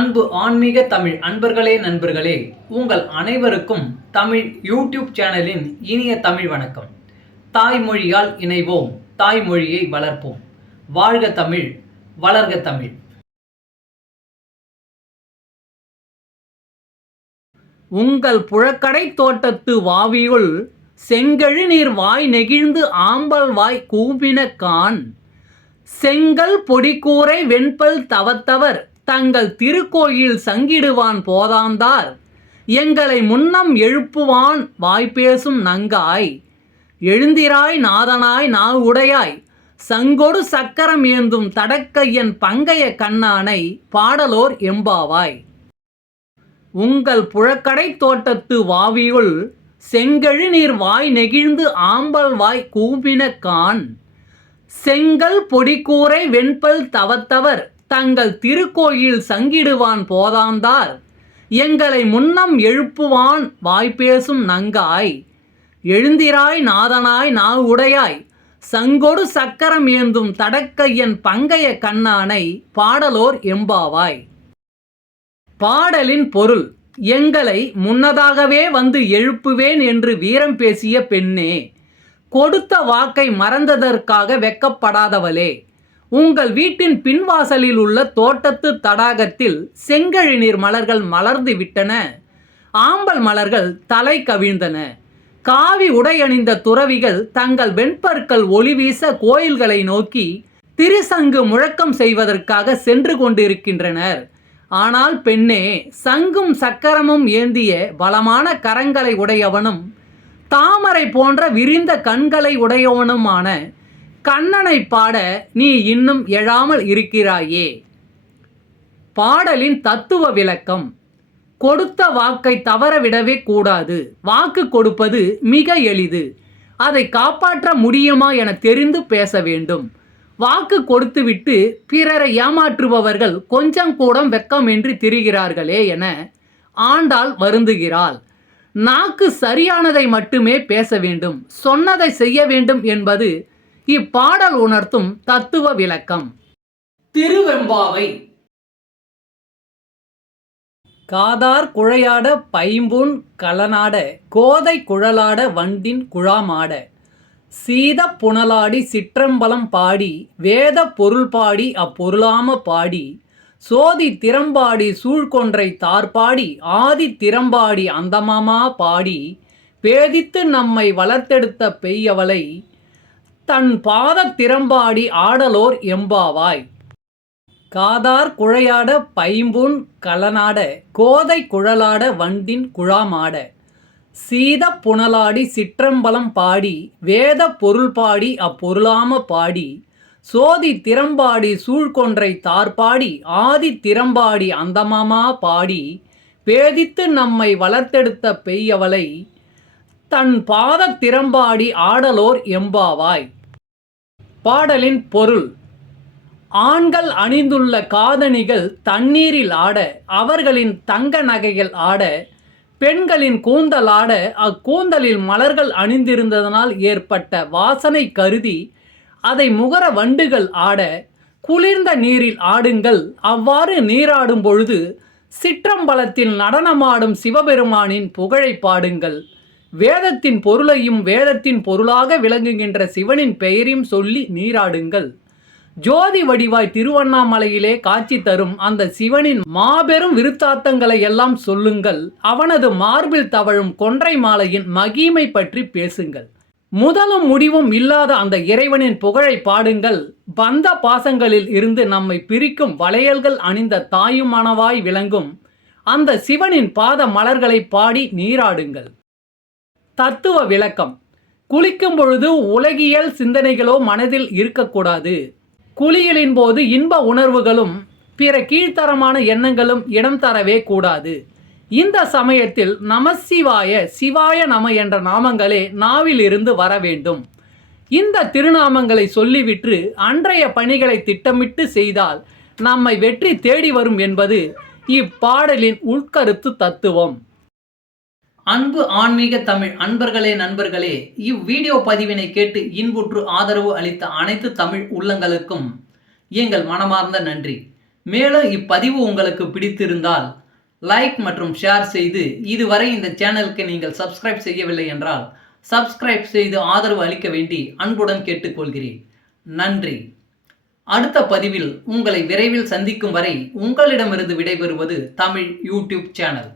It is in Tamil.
அன்பு ஆன்மீக தமிழ் அன்பர்களே நண்பர்களே, உங்கள் அனைவருக்கும் தமிழ் யூடியூப் சேனலின் இனிய தமிழ் வணக்கம். தாய்மொழியால் இணைவோம், தாய்மொழியை வளர்ப்போம். வாழ்க தமிழ், வளர்க தமிழ். உங்கள் புழக்கடை தோட்டத்து வாவியுள் செங்கழு நீர் வாய் நெகிழ்ந்து ஆம்பல் வாய் கூம்பின கான் செங்கல் பொடிக்கூரை வெண்பல் தவத்தவர் தங்கள் திருக்கோயில் சங்கிடுவான் போதாந்தார் எங்களை முன்னம் எழுப்புவான் வாய்ப்பேசும் நங்காய் எழுந்திராய் நாதனாய் உடையாய் சங்கொடு சக்கரம் ஏந்தும் தடக்கையன் பங்கைய கண்ணானை பாடலோர் எம்பாவாய். உங்கள் புழக்கடை தோட்டத்து வாவியுள் செங்கழு நீர் வாய் நெகிழ்ந்து ஆம்பல் வாய் கூம்பின கான் செங்கல் பொடிக்கூரை வெண்பல் தவத்தவர் தங்கள் திருக்கோயில் சங்கிடுவான் போதாந்தார் எங்களை முன்னம் எழுப்புவான் வாய்ப்பேசும் நங்காய் எழுந்திராய் நாதனாய் உடையாய் சங்கொடு சக்கரம் ஏந்தும் தடக்கையன் பங்கைய கண்ணானை பாடலோர் எம்பாவாய். பாடலின் பொருள்: எங்களை முன்னதாகவே வந்து எழுப்புவேன் என்று வீரம் பேசிய பெண்ணே, கொடுத்த வாக்கை மறந்ததற்காக வெக்கப்படாதவளே, உங்கள் வீட்டின் பின்வாசலில் உள்ள தோட்டத்து தடாகத்தில் செங்கழு நீர் மலர்கள் மலர்ந்து விட்டன. ஆம்பல் மலர்கள் தலை கவிழ்ந்தன. காவி உடையணிந்த துறவிகள் தங்கள் வெண்பற்கள் ஒளி வீச கோயில்களை நோக்கி திருசங்கு முழக்கம் செய்வதற்காக சென்று கொண்டிருக்கின்றனர். ஆனால் பெண்ணே, சங்கும் சக்கரமும் ஏந்திய பலமான கரங்களை உடையவனும் தாமரை போன்ற விரிந்த கண்களை உடையவனுமான கண்ணனை பாட நீ இன்னும் எழாமல் இருக்கிறாயே. பாடலின் தத்துவ விளக்கம்: கொடுத்த வாக்கை தவறவிடவே கூடாது. வாக்கு கொடுப்பது மிக எளிது. அதை காப்பாற்ற முடியுமா என தெரிந்து பேச வேண்டும். வாக்கு கொடுத்துவிட்டு பிறரை ஏமாற்றுபவர்கள் கொஞ்சம் கூட வெக்கமின்றி திரிகிறார்களே என ஆண்டாள் வருந்துகிறாள். நாக்கு சரியானதை மட்டுமே பேச வேண்டும், சொன்னதை செய்ய வேண்டும் என்பது இப்பாடல் உணர்த்தும் தத்துவ விளக்கம். திருவெம்பாவை. காதார் குழையாட பைம்பூன் களனாட கோதை குழலாட வண்டின் குழாமாட சீத புனலாடி சிற்றம்பலம் பாடி வேத பொருள் பாடி அப்பொருளாம பாடி சோதி திறம்பாடி சூழ்கொன்றை தார்பாடி ஆதி திறம்பாடி அந்தமாமா பாடி பேதித்து நம்மை வளர்த்தெடுத்த பெய்யவளை தன் பாத திறம்பாடி ஆடலோர் எம்பாவாய். காதார் குழையாட பைம்பூன் களனாட கோதை குழலாட வண்டின் குழாமாட சீத புனலாடி சிற்றம்பலம் பாடி வேத பொருள் பாடி அப்பொருளாம பாடி சோதி திறம்பாடி சூழ்கொன்றை தார்பாடி ஆதி திறம்பாடி அந்தமாமா பாடி பேதித்து நம்மை வளர்த்தெடுத்த பெய்யவளை தன் பாத திறம்பாடி ஆடலோர் எம்பாவாய். பாடலின் பொருள்: ஆண்கள் அணிந்துள்ள காதணிகள் தண்ணீரில் ஆட, அவர்களின் தங்க நகைகள் ஆட, பெண்களின் கூந்தல் ஆட, அக்கூந்தலில் மலர்கள் அணிந்திருந்ததனால் ஏற்பட்ட வாசனை கருதி அதை முகர வண்டுகள் ஆட, குளிர்ந்த நீரில் ஆடுங்கள். அவ்வாறு நீராடும் பொழுது சிற்றம்பலத்தில் நடனமாடும் சிவபெருமானின் புகழை பாடுங்கள். வேதத்தின் பொருளையும் வேதத்தின் பொருளாக விளங்குகின்ற சிவனின் பெயரையும் சொல்லி நீராடுங்கள். ஜோதி வடிவாய் திருவண்ணாமலையிலே காட்சி தரும் அந்த சிவனின் மாபெரும் விருத்தாந்தங்களை எல்லாம் சொல்லுங்கள். அவனது மார்பில் தவழும் கொன்றை மாலையின் மகிமை பற்றி பேசுங்கள். முதலும் முடிவும் இல்லாத அந்த இறைவனின் புகழை பாடுங்கள். பந்த பாசங்களில் இருந்து நம்மை பிரிக்கும் வளையல்கள் அணிந்த தாயுமானவாய் விளங்கும் அந்த சிவனின் பாத மலர்களை பாடி நீராடுங்கள். தத்துவ விளக்கம்: குளிக்கும் பொழுது உலகியல் சிந்தனைகளோ மனதில் இருக்கக்கூடாது. குளியலின் போது இன்ப உணர்வுகளும் பிற கீழ்த்தரமான எண்ணங்களும் இடம் தரவே கூடாது. இந்த சமயத்தில் நமசிவாய, சிவாய நம என்ற நாமங்களே நாவில் இருந்து வர வேண்டும். இந்த திருநாமங்களை சொல்லிவிட்டு அன்றைய பணிகளை திட்டமிட்டு செய்தால் நம்மை வெற்றி தேடி வரும் என்பது இப்பாடலின் உட்கருத்து தத்துவம். அன்பு ஆன்மீக தமிழ் அன்பர்களே நண்பர்களே, இவ்வீடியோ பதிவினை கேட்டு இன்புற்று ஆதரவு அளித்த அனைத்து தமிழ் உள்ளங்களுக்கும் எங்கள் மனமார்ந்த நன்றி. மேலும் இப்பதிவு உங்களுக்கு பிடித்திருந்தால் லைக் மற்றும் ஷேர் செய்து இதுவரை இந்த சேனலுக்கு நீங்கள் சப்ஸ்கிரைப் செய்யவில்லை என்றால் சப்ஸ்கிரைப் செய்து ஆதரவு அளிக்க வேண்டி அன்புடன் கேட்டுக்கொள்கிறேன். நன்றி. அடுத்த பதிவில் உங்களை விரைவில் சந்திக்கும் வரை உங்களிடமிருந்து விடைபெறுவது தமிழ் யூடியூப் சேனல்.